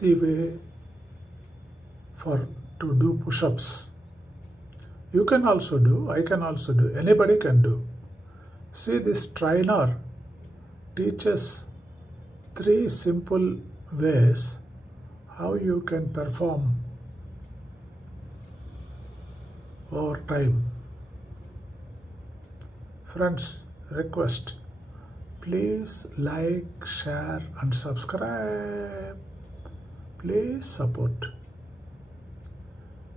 easy way for to do push-ups. You can also do, I can also do, anybody can do. See, this trainer teaches 3 simple ways how you can perform over time. Friends, request, please like, share and subscribe. Please support.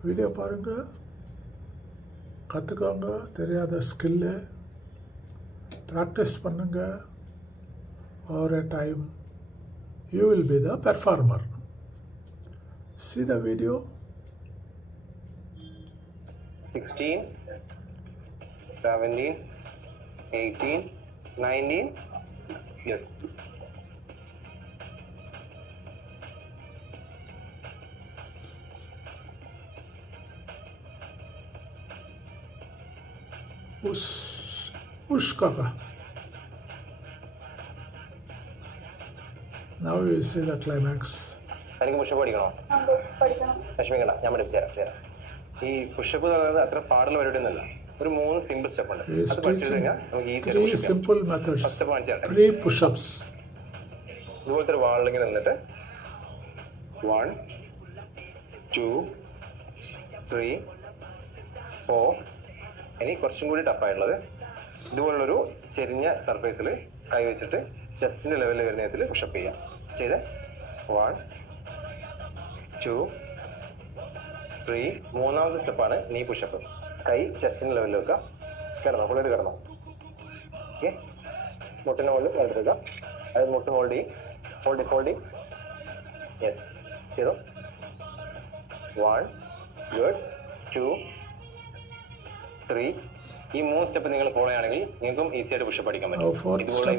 Video பாருங்க, கற்றுக்கோங்க, தெரியாத skill practice பண்ணுங்க. Over a time you will be the performer. See the video. 16, 17, 18, 19, good. Push kaka. Now you see the climax. എനിക്ക് പുഷപ്പ് പഠിക്കണോ? വിഷമിക്കണ്ട, ഞാൻ പഠിപ്പിച്ചു തരാം. ഈ പുഷപ്പ് എന്ന് പറയുന്നത് അത്ര പാടുള്ള പരിപാടി ഒന്നുമല്ല. ഒരു 3 സിമ്പിൾ സ്റ്റെപ്പ് ഉണ്ട്. അത് പഠിച്ചു കഴിഞ്ഞാൽ നമുക്ക് ഈസി 3 simple methods. 3 push-ups. ഇതുപോലത്തെ ഒരു വാളിലിങ്ങനെ നിന്നിട്ട് 1, 2, 3, 4. ഇനി കുറച്ചും കൂടി ടഫായിട്ടുള്ളത് ഇതുപോലുള്ളൊരു ചെരിഞ്ഞ സർഫേസിൽ കൈ വെച്ചിട്ട് ചെസ്റ്റിന്റെ ലെവലിൽ വരുന്ന വിധത്തിൽ പുഷപ്പ് ചെയ്യാം. ചെയ്ത് 1, 2, 3. മൂന്നാമത്തെ സ്റ്റെപ്പാണ് നീ പുഷപ്പ്. കൈ ചെസ്റ്റിന്റെ ലെവലിൽ വെക്കുക. കിടന്നോ, ഫുള്ളായിട്ട് കിടന്നോ. ഓക്കെ, മുട്ടിന്റെ മുകളിൽ കിടക്കുക. അത് മുട്ട് ഹോൾഡ് ചെയ്യും. യെസ്, ചെയ്തോ. 1, ഗുഡ്. 2, 3. ഈ 3 സ്റ്റെപ്പ് നിങ്ങൾ ഫോളോ ചെയ്യുകയാണെങ്കിൽ നിങ്ങൾക്കും ഈസി ആയിട്ട് പുഷപ്പ് പഠിക്കാൻ പറ്റും. Fourth step